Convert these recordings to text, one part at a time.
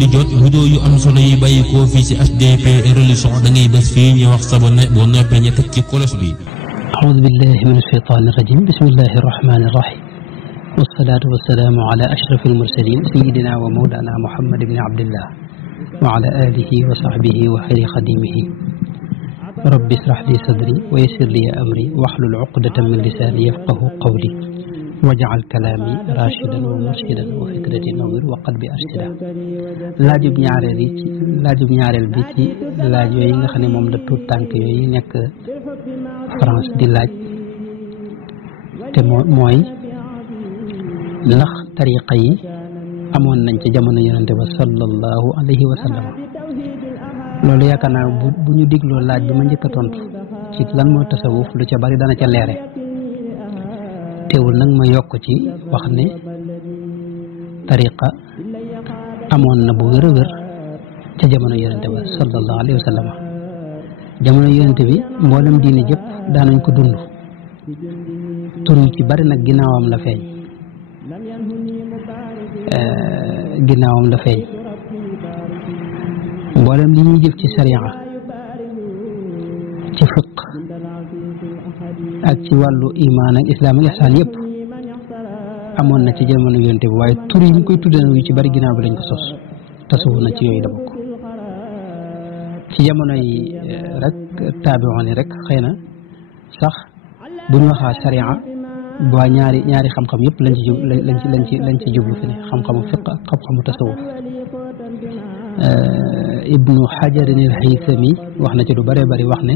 di jot vidéo yu am solo yi bàyyi ko fii ci HDP religion da ngay bés fii ñu wax sabone boo noppee ñu teg ci kolos bi. أعوذ بالله من الشيطان الرجيم بسم الله الرحمن الرحيم والصلاة والسلام على أشرف المرسلين سيدنا ومولانا محمد بن عبد الله وعلى آله وصحبه وخير خديمه رب اشرح لي صدري ويسر لي أمري واحلل عقدة من لساني يفقه قولي واجعل كلامي راشدا ومرشدا وفكرتي نور وقلبي أرشدا laajub ñaareel bi ci laaj yooyu nga xam ne moom la tuut tànk yooyu nekk France di laaj te mooy ndax tariqa yi amoon nañ ci jamono yonente ba sallallahu alayhi wa sallam loolu yaakaar naa bu ñu digloo laaj bi ma njëkk a tontu ci lan mooy tasawuf lu ca bari dana ca leere teewul nag ma yokk ci wax ne tariqa amoon na bu wér a wér ca jamono yonente ba sallallahu alayhi wa sallam jamono yonente bi mboolem diine jëpp daanañ ko dund tur yu ci bari nag ginnaawam la feeñ mboolem li ñuy jëf ci sariya ci fiq ak ci wàllu imaan ak islaam ak ihsaan yëpp amoon na ci jamono yonente bi waaye tur yi ñu koy tuddee yu ci bari ginnaaw bi lañ ko sos tasawuf na ci yooyu la bokk ci jamono yi rek taabi'oon yi rek xëy na sax bu ñu waxaa sariya ba ñaari xam-xam yëpp lañ ci jublu fi ne xam-xamu fiq ak xam-xamu tasawuf ibnu xajarin al haythami wax na ci lu bëree bëri wax ne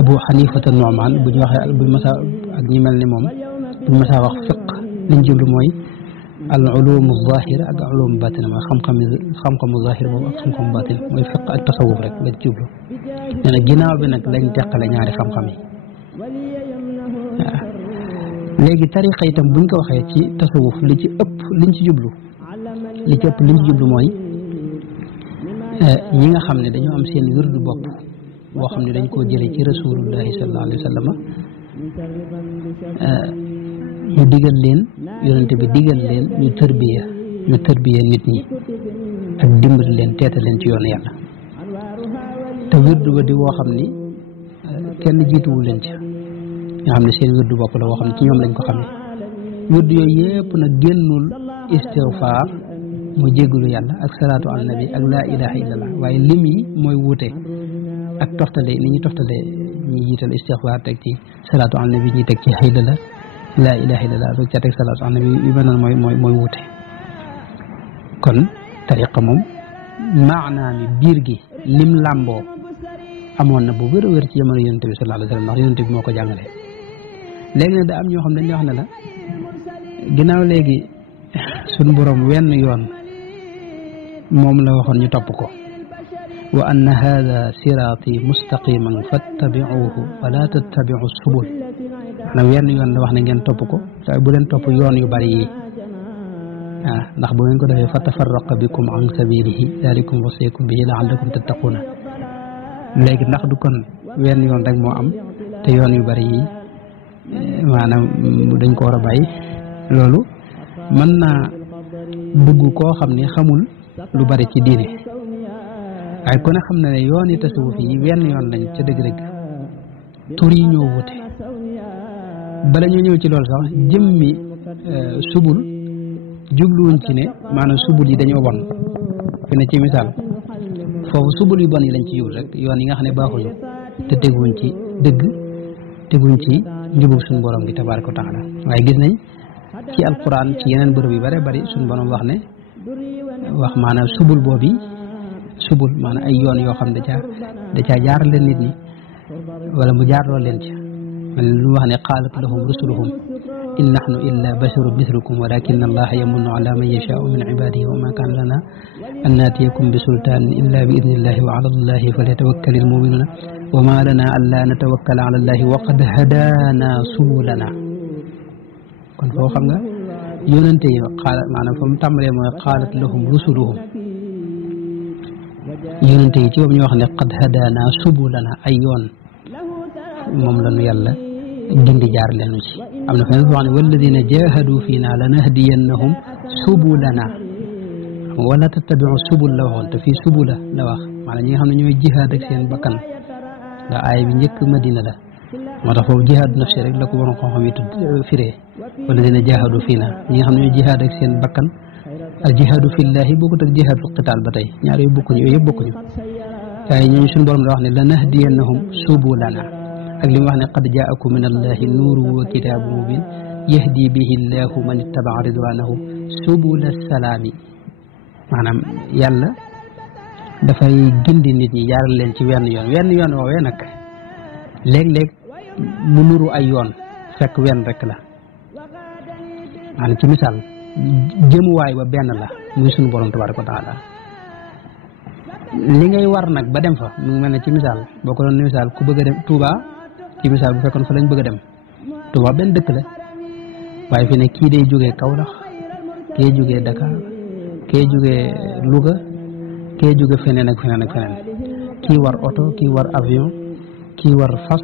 abu xanifata nu'man bu ñu waxee buñ masa ak ñi mel ni moom buñ masa wax fiq liñ jublu mooy al ulum zahir ak ulum batin mooy xam-xamu zahir boobu ak xam-xamu batin mooy fiq ak tasawuf rek lañ jublu nee na ginnaaw bi nag lañ teqale ñaari xam-xam yi waaw léegi tariqa itam buñ ko waxee ci tasawuf li ci ëpp liñ ci jublu mooy ñi nga xam ne dañoo am seen wirdu bopp boo xam ne dañ koo jëlee ci rasulullahi sallallahu alayhi wa sallam ñu digal leen yonente bi digal leen ñu tërbiya nit ñi ak dimbali leen teeta leen ci yoonu yàlla te wirdu ba di woo xam ni kenn jiituwu leen ci nga xam ne seen wirdu bopp la woo xam ne ci ñoom lañ ko xamee wirdu yooyu yëpp nag génnul istighfar mu jéggalu yàlla ak salaatu ala nabi ak laa ilaha illallah waaye lim yi mooy wuute ak toftale ni ñu toftale ñi jiital istighfar teg ci salaatu ala nabi ñi teg ci haydala laa ilaha illallah ak ca teg salaatu ala nabi yu mel noonu mooy wuute kon tariqa moom maanaam biir gi lim làmboo amoon na bu wér a wér ci jamono yonente bi sallallahu alayhi wa sallam ndax yonente bi moo ko jàngale léegi nag da am ñoo xam dañ wax ne la ginnaaw léegi suñ borom wenn yoon moom la waxoon ñu topp ko wa anna hada siraati mustaqiman fattabi'uhu wa la tattabi'u subul maanaam wenn yoon la wax ne ngeen topp ko waaye bu leen topp yoon yu bari yi ndax bu ngeen ko defee fa tafarraqa bikum an sabilihi dalikum wasikum bihi la'allakum tattaquna léegi ndax du kon wenn yoon rek moo am te yoon yu bari yi maanaam dañ ko war a bàyyi loolu mën naa dugg koo xam ne xamul lu bari ci diine waaye ku ne xam na ne yoon yi tasawuf yi wenn yoon lañ ca dëgg-dëgg tur yi ñoo wute bala ñu ñëw ci loolu sax jëmmi subul jubluwuñ ci ne maanaam subul yi dañoo bon fi ne ci misaal foofu subul yu bon yi lañ ci jublu rek yoon yi nga xam ne baaxuñu te teguñ ci dëgg teguñ ci njubug suñu borom gi tabaaraka wa taala waaye gis nañ ci alquran ci yeneen bërëb yu bare bari suñu borom wax maanaam subul boobu subul maanaam ay yoon yoo xam da caa jaar leen nit ñi wala mu jaarloo leen ci lu wax ne qaalat lahum rusuluhum in nahnu illa basharun mislukum walakin allaha yamunnu ala man yashaau min ibadihi wa ma kana lana an naatiyakum bi sultanin illa bi idnillahi wa ala allahi falyatawakkali almuminuna wa ma lana an la natawakkala ala allahi wa qad hadana subulana kon foo xam nga yonente yi maanaam fa mu tàmbalee mooy qaalat lahum rusuluhum yonente yi ci boobu ñoo wax ne qad hadana subulana ay yoon moom la nu yàlla gindi jaar leenu ci am na feneen foo xam ne walladina jahadu fiina lanahdiyannahum subulana wala tattabiu subul la waxoon te fii subula la wax maanaam ñi nga xam ne ñooy jihaad ak seen bakkan ndax aaya bi njëkk Madina la moo tax foofu jihaadu nafsi rek la ko borom xam-xam yi tudd firee wala dina jihaadu fii na ñi nga xam ne ñooy jihaad ak seen bakkan al jihaadu fillahi bokkut ak jihaadu qitaal ba tey ñaar yooyu bokkuñu yooyu yëpp bokkuñu waaye ñooñu suñu borom da wax ne lanahdiyannahum subulana ak li mu wax ne qad jaakum min allahi nuuru wa kitaabu mubin yahdi bihi llahu man ittabaa ridwanahu subula salaami maanaam yàlla dafay gindi nit ñi jaaral leen ci wenn yoon woowee nag léeg-léeg mu nuru ay yoon fekk wenn rek la maanaam ci misaal jëmuwaay ba benn la muy suñu borom tabaraka wa taala li ngay war nag ba dem fa mu ngi mel ne ci misaal boo ko doon misaal ku bëgg a dem Touba ci misaal bu fekkoon fa lañ bëgg a dem Touba benn dëkk la waaye fi ne kii day jógee Kaolack kee jógee Dakar kee jógee Louga kee jóge feneen ak feneen kii war oto kii war avion kii war fas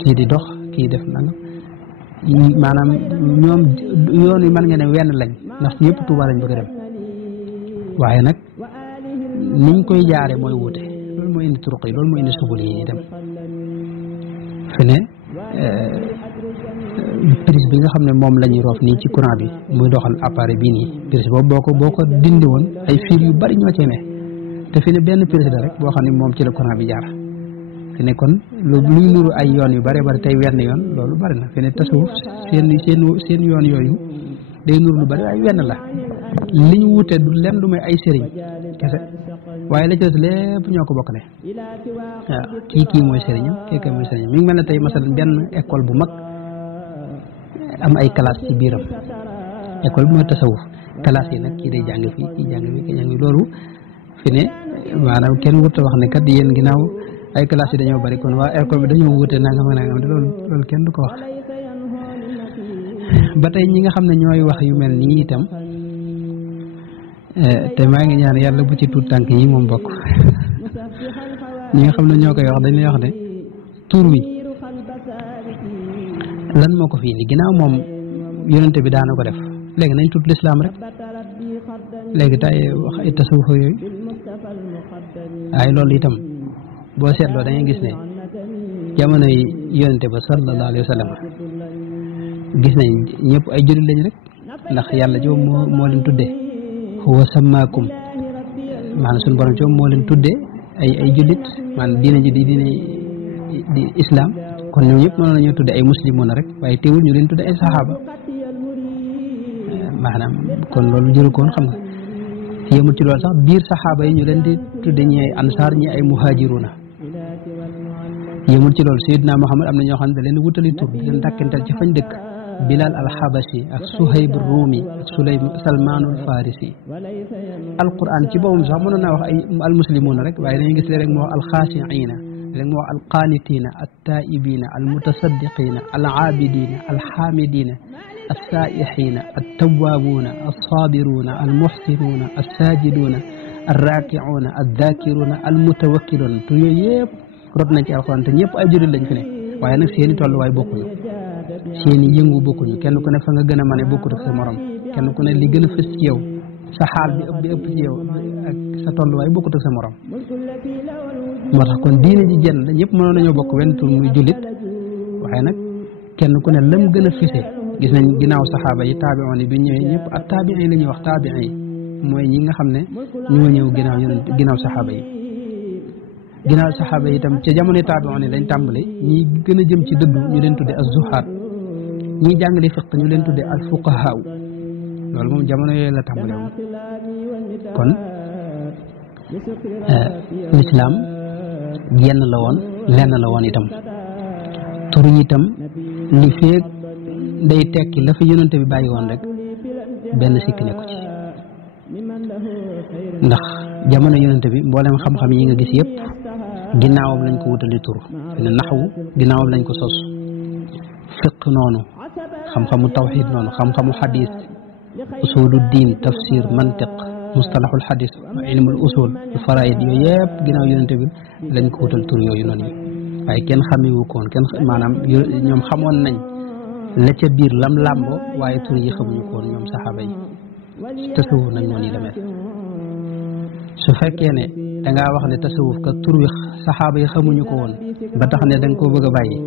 kii di dox kii def nanga maanaam ñoom yoon wi mën nga ne wenn lañ ndax ñëpp Tuuba lañ bëgg a dem waaye nag niñ koy jaare mooy wuute loolu mooy indi turuq yi loolu mooy indi subul yi dem fi ne prise bi nga xam ne moom la ñuy roof nii ci courant bi muy doxal appareil bii nii prise boobu boo ko dindi woon ay fil yu bari ñoo cee ne te fi ne benn prise la rek boo xam ne moom ci la courant bi jaar fi ne kon luy nuru ay yoon yu bari tey wenn yoon loolu bari na fi ne tasawuf seen yoon yooyu day nuru lu bari waaye wenn la li ñu wute du lenn lu may ay sëriñ kese waaye la ci des lépp ñoo ko bokkale waaw kii mooy sëriñam kii mooy sëriñam mi ngi mel ne tey masalan benn école bu mag am ay classe ci biiram école bi mooy tasawuf classe yi nag kii day jàng fii kii jàng fii kii jàng fii loolu fi ne maanaam kenn wut a wax ne kat yéen ginnaaw ay classe yi dañoo bari kon waa école bi dañoo wute nangam ak nangam loolu kenn du ko wax ba tey ñi nga xam ne ñooy wax yu mel nii itam te maa ngi ñaan yàlla bu ci tuut tànk yi moom bokk ñi nga xam ne ñoo koy wax dañuy wax ne tur wi lan moo ko fii ni ginnaaw moom yonente bi daana ko def léegi nañ tudd lislaam rek léegi tay wax ay tasawuf yooyu waaye loolu itam boo seetloo da ngay gis ne jamono yi yonente ba sallallahu alayhi wa sallam gis nañ ñëpp ay jullit lañ rek ndax yàlla ci moo leen tuddee huwa sammaakum maanaam suñu borom ci moo leen tuddee ay jullit maanaam diina ji di islam kon ñoom ñëpp mënoon nañoo tudde ay muslimoon rek waaye teewul ñu leen tudde ay saxaaba maanaam kon loolu jëru koon xam nga yemul ci loolu sax biir saxaaba yi ñu leen di tudde ñi ay ansaar ñi ay muhajiruna yemul ci loolu Seydina Muhammad am na ñoo xam ne da leen wutali tur di leen dàkkantal ci fañ dëkk Bilal al-Habashi ak Suhayb Rumi ak Salmaanul Farisi alquran ci boppam sax mënoon naa wax ay almuslimuna rek waaye dañuy gis rek moo wax alxaashiina léegi moo wax alqaanitina attaibina almutasaddiqina alaabidina alxaamidina alsaa'ixina attawaabuuna alsaabiruna almuxsinuuna alsaajiduuna alraakicuuna aldakiruna almutawakkiluuna te yooyu yëpp rot nañ ci alxuraan te ñëpp ay jullit lañ fi ne waaye nag seeni tolluwaay bokkuñu seeni yëngu bokkuñu kenn ku ne fa nga gën a mën a bokkut ak sa morom kenn ku ne li gën a fës ci yow sa xaal bi ëpp ci yow ak sa tolluwaay bokkut ak sa morom moo tax kon diine ji jenn la ñëpp mënoon nañoo bokk wenn tur muy jullit waaye nag kenn ku ne lam gën a fëse gis nañ ginnaaw saxaaba yi taabi'oon yi bi ñëwee ñëpp ak taabi'in la ñuy wax taabi'in yi mooy ñi nga xam ne ñoo ñëw ginnaaw saxaaba yi ginnaaw saxaaba yi itam ca jamono taabi'oon yi lañ tàmbali ñi gën a jëm ci dëddu ñu leen tudde az-zuhaad ñi jàngale fiq ñu leen tudde al-fuqahaa loolu moom jamono yooyu la tàmbale woon kon lislaam yenn la woon lenn la woon itam tur yi itam li feeg day tekki la fa yonente bi bàyyi woon rek benn sikk nekku ci ndax jamono yonente bi mboolem xam-xam yi nga gis yëpp ginnaawam lañ ko wutali tur ne naxwu ginnaawam lañ ko sos fiq noonu xam-xamu tawxid noonu xam-xamu xadis usulu diin tafsir mantiq mustalahul xadis ilmul usul faraid yooyu yëpp ginnaaw yonente bi lañ ko wutal tur yooyu noonu yi waaye kenn xamewu koon kenn maanaam ñoom xamoon nañ la ca biir lam làmbo waaye tur yi xamuñu koon ñoom saxaaba yi tasawuf nag noonu la mel su fekkee ne dangaa wax ne tasawuf ka tur wi saxaaba yi xamuñu ko woon ba tax ne danga koo bëgg a bàyyi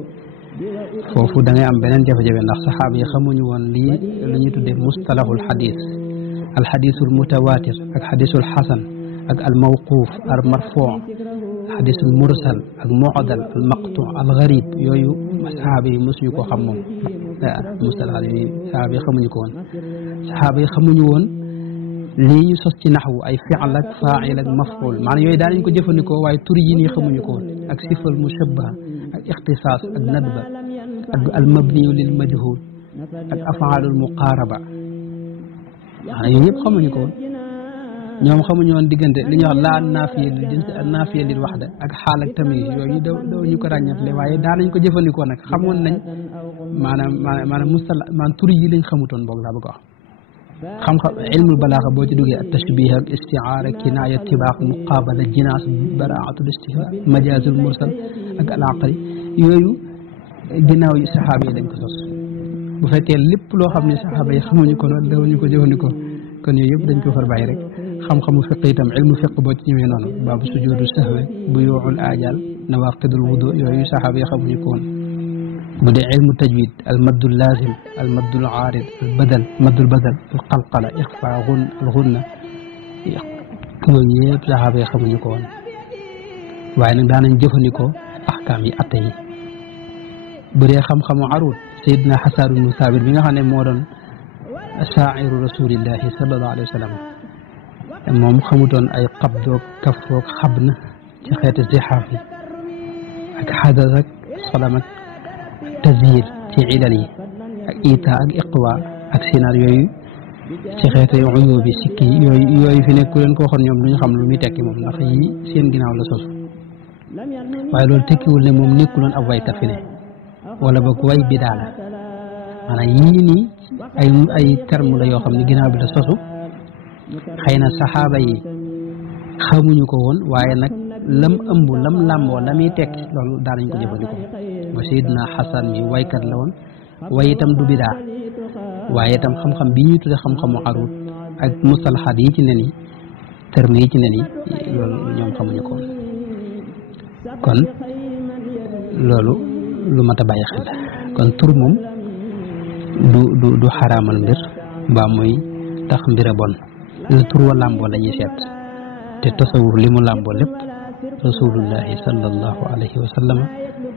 foofu da ngay am beneen jafe-jafe ndax saxaaba yi xamuñu woon lii lu ñuy tuddee mustalahul xadis al xadisul mutawatir ak xadisul xasan ak al mawquuf al marfuu xadisul mursal ak mu'dal al maqtu al garib yooyu saxaaba yi mosuñu ko xam moom mustalah yi saxaaba yi xamuñu ko woon saxaaba yi xamuñu woon lii ñu sos ci naxwu ay fi'l ak faa'il ak maf'ul maanaam yooyu daanañ ko jëfandikoo waaye tur yi nii xamuñu ko woon ak sifal mushabbaha ak ixtisaas ak nadba ak al mabniyu lil majhul ak af'aalul muqaaraba maanaam yooyu yëpp xamuñu ko woon ñoom xamuñu woon diggante li ñuy wax laa naafiya lil jins ak naafiya lil waxda ak xaal ak tamyiz yooyu daw ñu ko ràññatle waaye daanañ ko jëfandikoo nag xamoon nañ maanaam mustala maanaam tur yi lañ xamutoon boog laa bëgg a wax xam-xam ilmul balaaxa boo ci duggee ak tashbih ak istiaara kinaaya tibaax muqaabala jinaas baraatul istihla majaazul mursal ak al aqli yooyu ginnaaw yi saxaaba yi dañ ko sos bu fekkee lépp loo xam ne saxaaba yi xamuñu ko loolu dawuñu ko jëfandikoo kon yooyu yëpp dañ ko far bàyyi rek xam-xamu fiq itam ilmu fiq boo ci ñëwee noonu baabu sujuudu sahwi bu yuuxul aajaal nawaqidul wudu yooyu saxaaba yi xamuñu ko woon bu dee ilmu tajwid al maddul laazim al maddul aarid al badal maddul badal al qalqala ixfa al gunna yooyu yëpp saxaaba yi xamuñu ko woon waaye nag daanañ jëfandikoo ahkaam yi atte yi bu dee xam-xamu arud sayidna xasan ibnu saabit bi nga xam ne moo doon shaa'iru rasulillahi sallallahu alayhi wa sallam moom xamutoon ay qabdoog kafoog xabna ci xeeti zixaaf yi ak xadas ak salam ak tazhir ci ilal yi ak ita ak iqwa ak sinaar yooyu ci xeeti uyubi sikki yooyu fi nekk ku leen ko waxoon ñoom duñu xam lu muy tekki moom ndax yi seen ginnaaw la sos waaye loolu tekkiwul ne moom nekkuloon ab way tafine wala boog way bidaa la maanaam yii nii ay terme la yoo xam ne ginnaaw bi la sosu xëy na saxaaba yi xamuñu ko woon waaye nag lam ëmb lam làmboo la muy tekki loolu daanañ ko jëfandikoo mooy Seydina Xasan mi waykat la woon way itam du bidaa waaye itam xam-xam bi ñuy tudde xam-xamu arut ak mustalahaat yi ci nen yi terme yi ci nen yi loolu ñoom xamuñu ko woon kon loolu lu mat a bàyyi xel kon tur moom du xaraamal mbir mbaa muy tax mbir a bon la tur wa làmboo la ñuy seet te tasawuf li mu làmboo lépp rasulullahi sallallahu alayhi wa sallam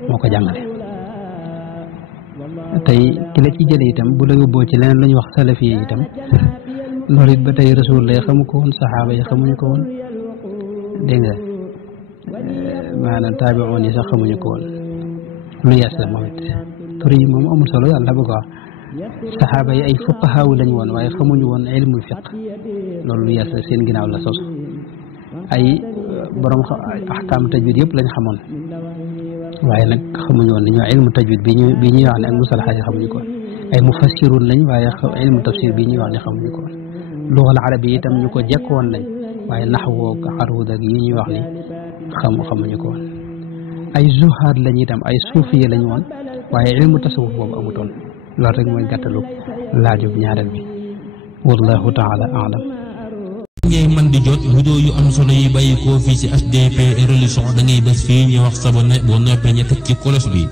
moo ko jàngale tey ki la ci jële itam bu la yóbboo ci leneen lu ñuy wax salafi yi itam loolu it ba tey rasulullah xamu ko woon saxaaba yi xamuñu ko woon dégg nga maanaam taabi'oon yi sax xamuñu ko woon lu yees la moom it tur yi moom amul solo yàlla bëgg a wax saxaaba yi ay fuqahaawu lañ woon waaye xamuñu woon ilmul fiq loolu lu yees la seen ginnaaw la sos ay borom ahkaam tajwid yëpp lañ xamoon waaye nag xamuñu woon dañoo ilmu tajwid bi ñuy wax ne ak musalaha yi xamuñu ko ay mufassirun lañ waaye ilmu tafsir bi ñuy wax ne xamuñu ko luxal arabi itam ñu ko jekk woon lañ waaye naxwoo ak arud ak yi ñuy wax ni xamuñu ko woon ay zuhaad lañ itam ay suufiye lañ woon waaye ilmu tasawuf boobu amutoon loolu rek mooy gàttalu laajub ñaareel bi wallahu taala alam ngay man di jot vidéo yu am solo yi bàyyi koo fii ci HDP religion da ngay bés fii ñu wax sabone boo noppee ñu teg ci kolos bi